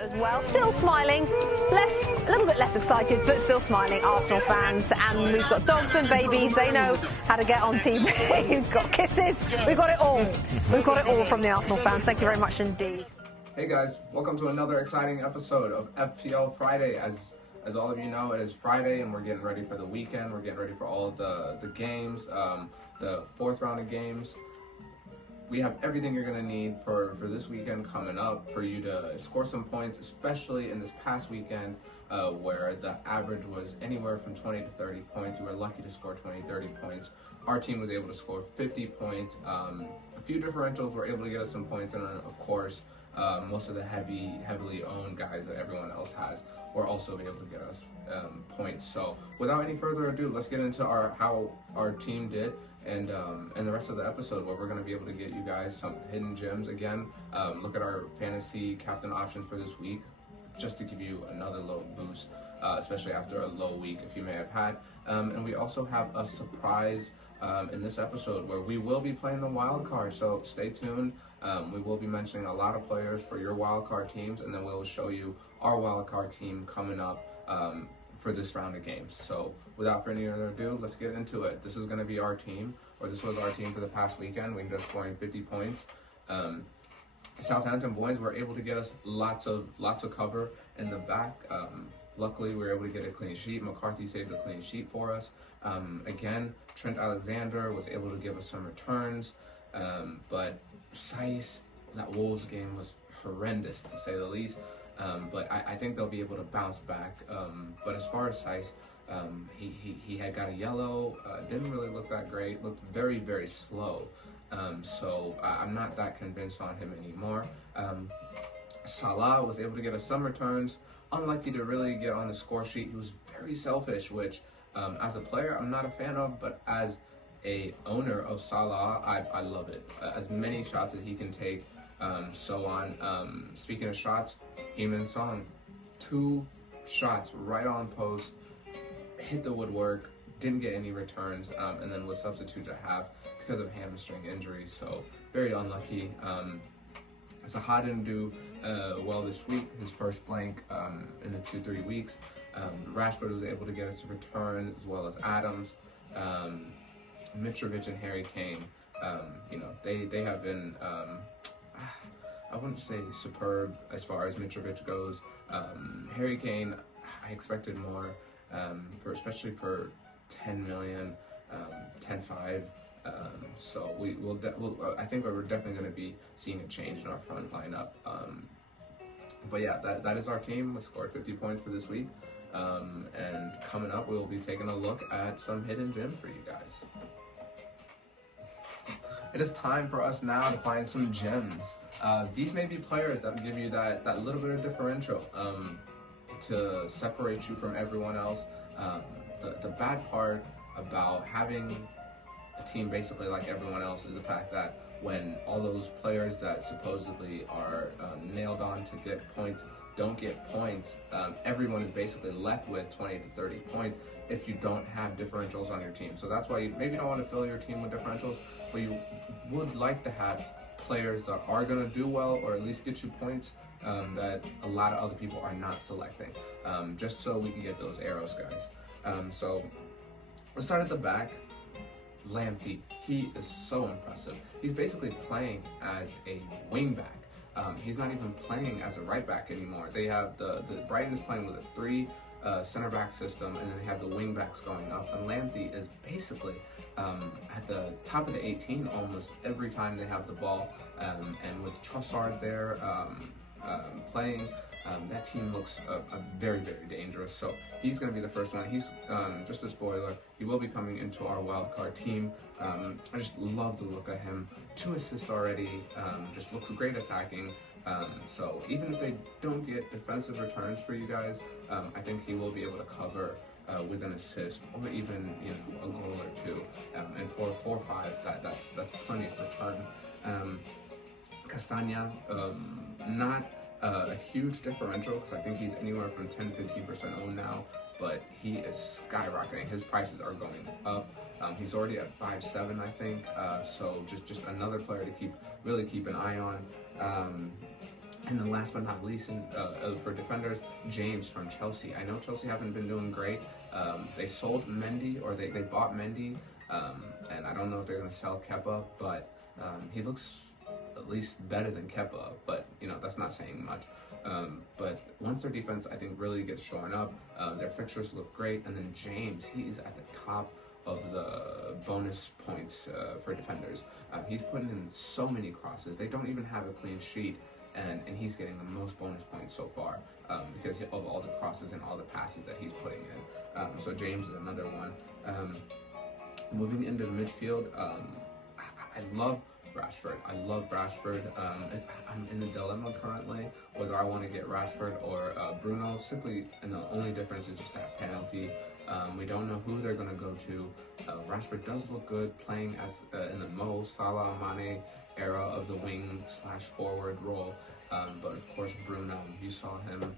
As well, still smiling, a little bit less excited, but still smiling, Arsenal fans. And we've got dogs and babies, they know how to get on TV. We've got kisses, we've got it all. We've got it all from the Arsenal fans. Thank you very much indeed. Hey guys, welcome to another exciting episode of FPL Friday. As all of you know, it is Friday and we're getting ready for the weekend. We're getting ready for all the games, the fourth round of games. We have everything you're going to need for this weekend coming up for you to score some points, especially in this past weekend where the average was anywhere from 20 to 30 points. We were lucky to score 20, 30 points. Our team was able to score 50 points. A few differentials were able to get us some points, and of course, most of the heavily owned guys that everyone else has were also able to get us points. So without any further ado, let's get into how our team did and the rest of the episode, where we're going to be able to get you guys some hidden gems again. Look at our fantasy captain options for this week, just to give you another little boost, especially after a low week if you may have had. And we also have a surprise in this episode where we will be playing the wild card, so stay tuned. We will be mentioning a lot of players for your wildcard teams, and then we'll show you our wildcard team coming up for this round of games. So without any further ado, let's get into it. This is going to be our team, or this was our team for the past weekend. We ended up scoring 50 points. Southampton boys were able to get us lots of cover in the back. Luckily, we were able to get a clean sheet. McCarthy saved a clean sheet for us. Again, Trent Alexander was able to give us some returns, but Saiss, that Wolves game was horrendous to say the least. But I think they'll be able to bounce back. But as far as Saiss, he had got a yellow, didn't really look that great, looked very, very slow. So I'm not that convinced on him anymore. Salah was able to get us some returns, unlucky to really get on the score sheet. He was very selfish, which as a player I'm not a fan of, but as a owner of Salah, I love it. As many shots as he can take, so on. Speaking of shots, Heung-min Son, 2 shots right on post, hit the woodwork, didn't get any returns, and then was substituted at half because of hamstring injuries, so very unlucky. Zaha didn't do well this week, his first blank in the 2-3 weeks. Rashford was able to get us a return, as well as Adams. Mitrovic and Harry Kane, they have been, I wouldn't say superb as far as Mitrovic goes. Harry Kane, I expected more, especially for 10 million, 10.5. So I think we're definitely going to be seeing a change in our front lineup. But yeah, that is our team. We scored 50 points for this week. And coming up, we'll be taking a look at some hidden gems for you guys. It is time for us now to find some gems. These may be players that will give you that little bit of differential to separate you from everyone else. The bad part about having a team basically like everyone else is the fact that when all those players that supposedly are nailed on to get points don't get points, everyone is basically left with 20 to 30 points if you don't have differentials on your team. So that's why you maybe don't want to fill your team with differentials, but you would like to have players that are going to do well, or at least get you points that a lot of other people are not selecting, just so we can get those arrows, guys. So let's start at the back. Lamptey, he is so impressive. He's basically playing as a wing back. He's not even playing as a right back anymore. They have the Brighton is playing with a 3 center back system, and then they have the wing backs going up. And Lamptey is basically at the top of the 18 almost every time they have the ball. And with Trossard there playing, that team looks very, very dangerous. So he's going to be the first one. He's just a spoiler. He will be coming into our wildcard team. I just love the look at him. 2 assists already. Just looks great attacking. So even if they don't get defensive returns for you guys, I think he will be able to cover with an assist, or even a goal or 2. And for 4-5, that's plenty of return. Castagna, not a huge differential, because I think he's anywhere from 10-15% owned now, but he is skyrocketing. His prices are going up. He's already at 5.7, I think. So just another player to really keep an eye on. And then last but not least, for defenders, James from Chelsea. I know Chelsea haven't been doing great. They sold Mendy, or they bought Mendy, and I don't know if they're going to sell Kepa, but he looks at least better than Kepa, but that's not saying much. But once their defense, I think, really gets showing up, their fixtures look great, and then James, he is at the top of the bonus points for defenders. He's putting in so many crosses. They don't even have a clean sheet. And he's getting the most bonus points so far because of all the crosses and all the passes that he's putting in. So James is another one. Moving into the midfield, I love Rashford. I'm in a dilemma currently whether I want to get Rashford or Bruno. Simply, and the only difference is just that penalty. We don't know who they're going to go to. Rashford does look good playing as in the Mo Salah Mane era of the wing/forward role. But of course, Bruno, you saw him.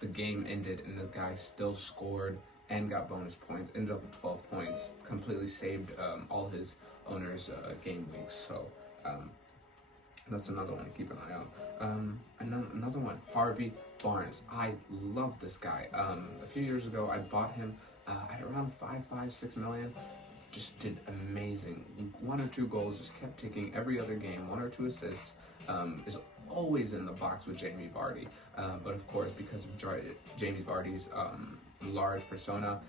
The game ended and the guy still scored and got bonus points. Ended up with 12 points. Completely saved all his owners' game weeks. So that's another one to keep an eye on. Another one, Harvey Barnes. I love this guy. A few years ago, I bought him at around 6 million. Just did amazing. 1 or 2 goals, just kept ticking every other game. 1 or 2 assists. Is always in the box with Jamie Vardy. But of course, because of Jamie Vardy's large persona,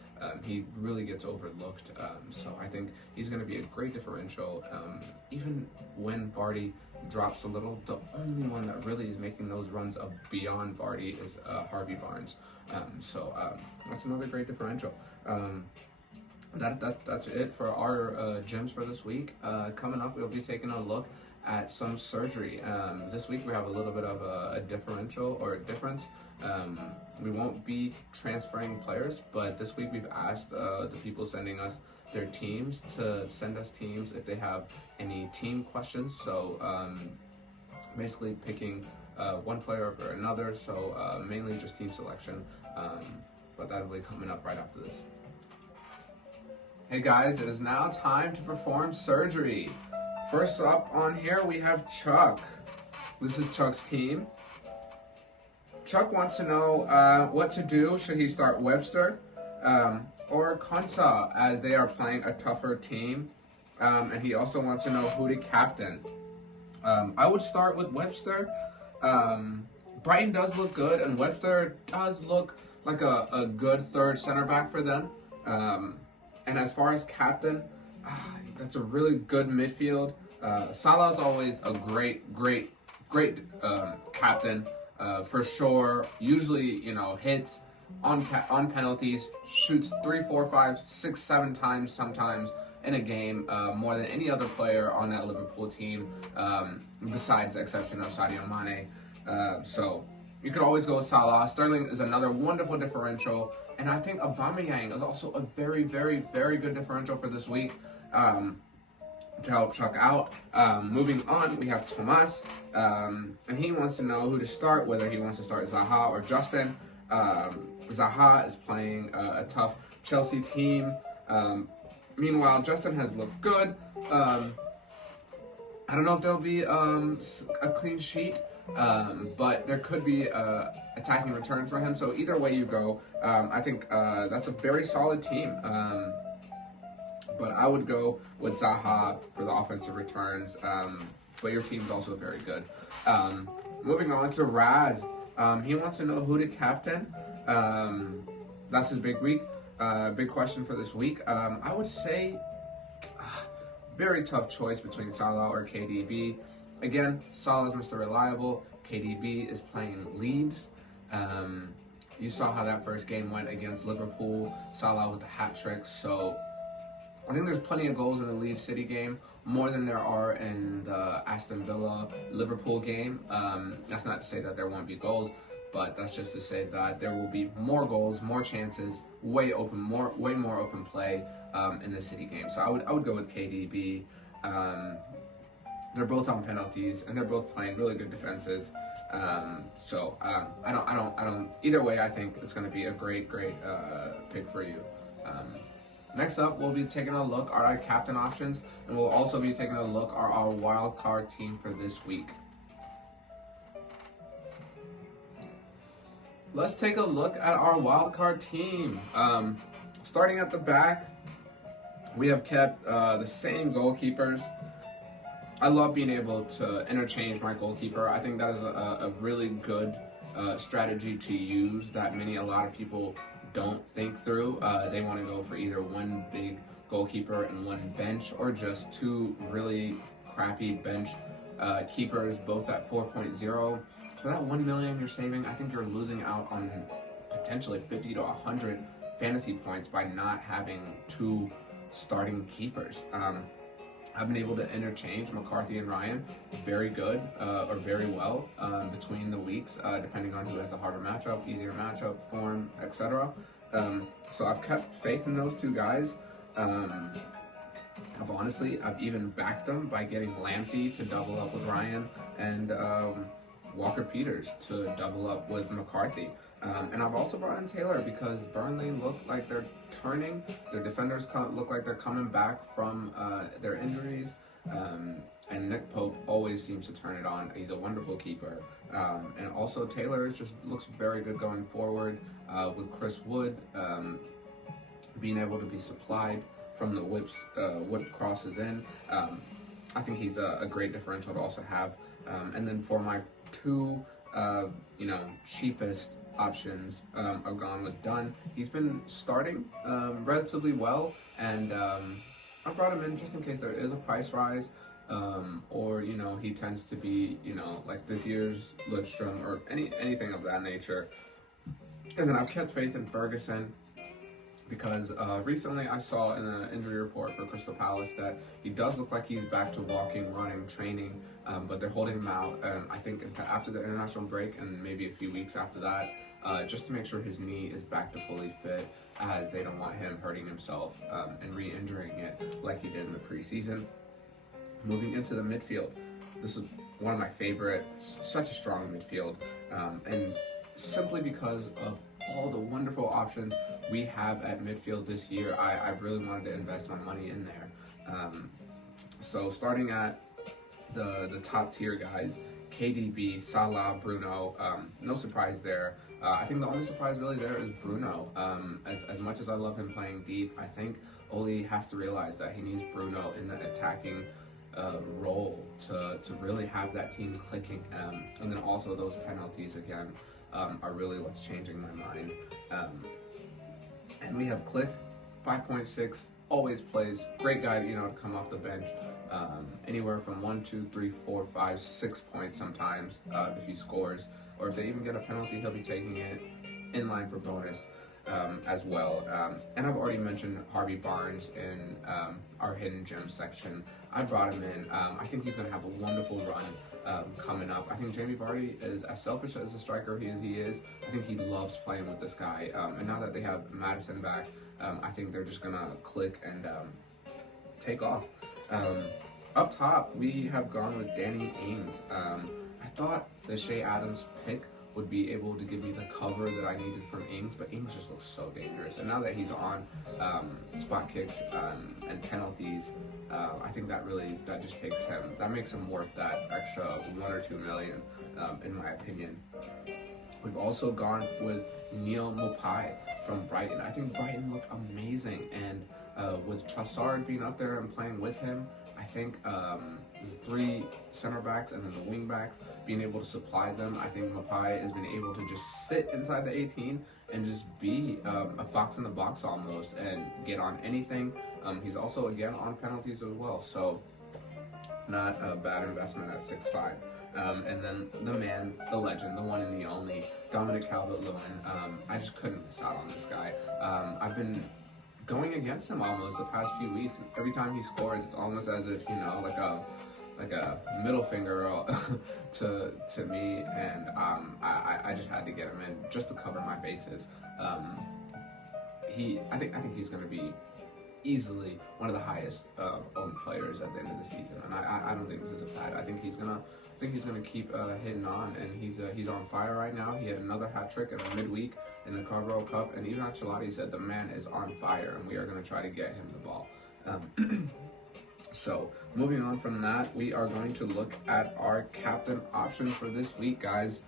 he really gets overlooked. So I think he's going to be a great differential. Even when Vardy drops a little, the only one that really is making those runs up beyond Vardy is Harvey Barnes. So that's another great differential. That's it for our gems for this week. Coming up, we'll be taking a look at some surgery. This week we have a little bit of a differential or a difference. We won't be transferring players, but this week we've asked the people sending us their teams to send us teams if they have any team questions. So basically picking one player over another. So mainly just team selection, but that'll be coming up right after this. Hey guys, it is now time to perform surgery. First up on here, we have Chuck. This is Chuck's team. Chuck wants to know what to do. Should he start Webster or Konsa, as they are playing a tougher team? And he also wants to know who to captain. I would start with Webster. Brighton does look good, and Webster does look like a good third center back for them. And as far as captain, that's a really good midfield. Salah's always a great captain for sure. Usually, hits on penalties, shoots 3, 4, 5, 6, 7 times sometimes in a game, more than any other player on that Liverpool team, besides the exception of Sadio Mane. So you could always go with Salah. Sterling is another wonderful differential. And I think Aubameyang is also a very, very, very good differential for this week to help Chuck out. Moving on, we have Tomas, and he wants to know who to start, whether he wants to start Zaha or Justin. Zaha is playing a tough Chelsea team. Meanwhile, Justin has looked good. I don't know if there'll be a clean sheet, but there could be attacking return for him. So either way you go, I think that's a very solid team. But I would go with Zaha for the offensive returns. But your team's also very good. Moving on to Raz. He wants to know who to captain. That's his big week. Big question for this week. I would say very tough choice between Salah or KDB. Again, Salah is Mr. Reliable. KDB is playing Leeds. You saw how that first game went against Liverpool. Salah with the hat trick. So I think there's plenty of goals in the Leeds City game, more than there are in the Aston Villa Liverpool game. That's not to say that there won't be goals, but that's just to say that there will be more goals, more chances, way more open play in the City game. So I would go with KDB. They're both on penalties and they're both playing really good defenses. So I don't. Either way, I think it's going to be a great pick for you. Next up, we'll be taking a look at our captain options, and we'll also be taking a look at our wild card team for this week. let's take a look at our wildcard team. Starting at the back, we have kept the same goalkeepers. I love being able to interchange my goalkeeper. I think that is a really good strategy to use that a lot of people don't think through. They want to go for either one big goalkeeper and one bench, or just two really crappy bench keepers, both at 4.0. For that 1 million you're saving, I think you're losing out on potentially 50 to 100 fantasy points by not having two starting keepers. I've been able to interchange McCarthy and Ryan very good or very well between the weeks, depending on who has a harder matchup, easier matchup, form, etc. So I've kept faith in those two guys. I've even backed them by getting Lamptey to double up with Ryan and Walker Peters to double up with McCarthy. And I've also brought in Taylor because Burnley look like they're turning. Their defenders look like they're coming back from their injuries. And Nick Pope always seems to turn it on. He's a wonderful keeper. And also Taylor just looks very good going forward with Chris Wood being able to be supplied from the whip crosses in. I think he's a great differential to also have. And then for my two, cheapest options, I've gone with Dunn. He's been starting relatively well, and I brought him in just in case there is a price rise, or he tends to be like this year's Lidstrom or anything of that nature. And then I've kept faith in Ferguson because recently I saw in an injury report for Crystal Palace that he does look like he's back to walking, running, training, but they're holding him out, I think, until after the international break and maybe a few weeks after that, just to make sure his knee is back to fully fit, as they don't want him hurting himself and re-injuring it like he did in the preseason. Moving into the midfield, this is one of my favorite, such a strong midfield, and simply because of all the wonderful options we have at midfield this year, I really wanted to invest my money in there. So starting at the top tier guys, KDB, Salah, Bruno, no surprise there. I think the only surprise really there is Bruno. As much as I love him playing deep, I think Ole has to realize that he needs Bruno in the attacking role to really have that team clicking. And then also those penalties again are really what's changing my mind. And we have Click, 5.6, always plays, great guy, to come off the bench. Anywhere from 1, 2, 3, 4, 5, 6 points sometimes if he scores, or if they even get a penalty, he'll be taking it in line for bonus as well. And I've already mentioned Harvey Barnes in our hidden gem section. I brought him in. I think he's going to have a wonderful run coming up. I think Jamie Vardy is as selfish as a striker he is. I think he loves playing with this guy. And now that they have Madison back, I think they're just going to click and take off. Up top, we have gone with Danny Ings. I thought the Shea Adams pick would be able to give me the cover that I needed from Ings, but Ings just looks so dangerous. And now that he's on spot kicks and penalties, I think that just takes him, that makes him worth that extra 1 or 2 million, in my opinion. We've also gone with Neil Maupay from Brighton. I think Brighton look amazing, and with Trossard being up there and playing with him, I think the 3 center backs and then the wing backs being able to supply them. I think Maupay has been able to just sit inside the 18 and just be a fox in the box almost and get on anything. He's also again on penalties as well, so not a bad investment at 6'5". And then the man, the legend, the one and the only, Dominic Calvert-Lewin. I just couldn't miss out on this guy. I've been going against him almost the past few weeks. Every time he scores, it's almost as if, like a middle finger to me, and I just had to get him in just to cover my bases. I think he's going to be easily one of the highest owned players at the end of the season, and I don't think this is a fad. I think he's gonna keep hitting on, and he's on fire right now. He had another hat trick in the midweek in the Carabao Cup, and even Ancelotti said the man is on fire, and we are going to try to get him the ball. So moving on from that, we are going to look at our captain options for this week, guys.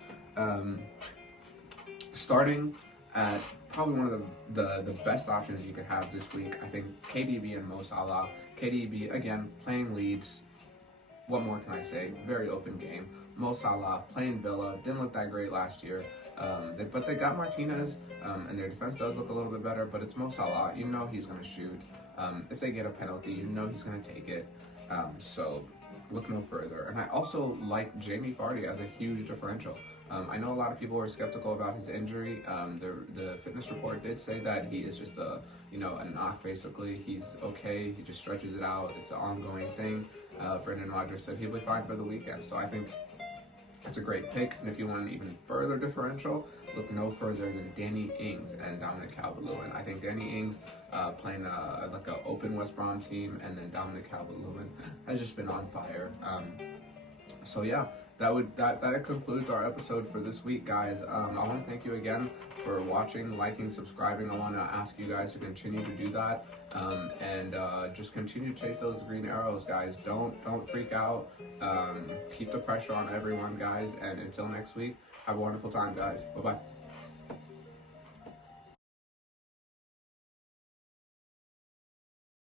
starting at probably one of the best options you could have this week. I think KDB and Mo Salah. KDB, again, playing Leeds. What more can I say? Very open game. Mo Salah playing Villa. Didn't look that great last year. But they got Martinez, and their defense does look a little bit better, but it's Mo Salah. You know he's going to shoot. If they get a penalty, you know he's going to take it. So look no further. And I also like Jamie Vardy as a huge differential. I know a lot of people were skeptical about his injury. The fitness report did say that he is just a knock, basically. He's okay. He just stretches it out. It's an ongoing thing. Brendan Rodgers said he'll be fine for the weekend. So I think that's a great pick. And if you want an even further differential, look no further than Danny Ings and Dominic Calvert-Lewin. I think Danny Ings playing like an open West Brom team, and then Dominic Calvert-Lewin has just been on fire. So yeah, that concludes our episode for this week, guys. I want to thank you again for watching, liking, subscribing. I want to ask you guys to continue to do that, and just continue to chase those green arrows, guys. Don't freak out. Keep the pressure on everyone, guys. And until next week, have a wonderful time, guys. Bye bye.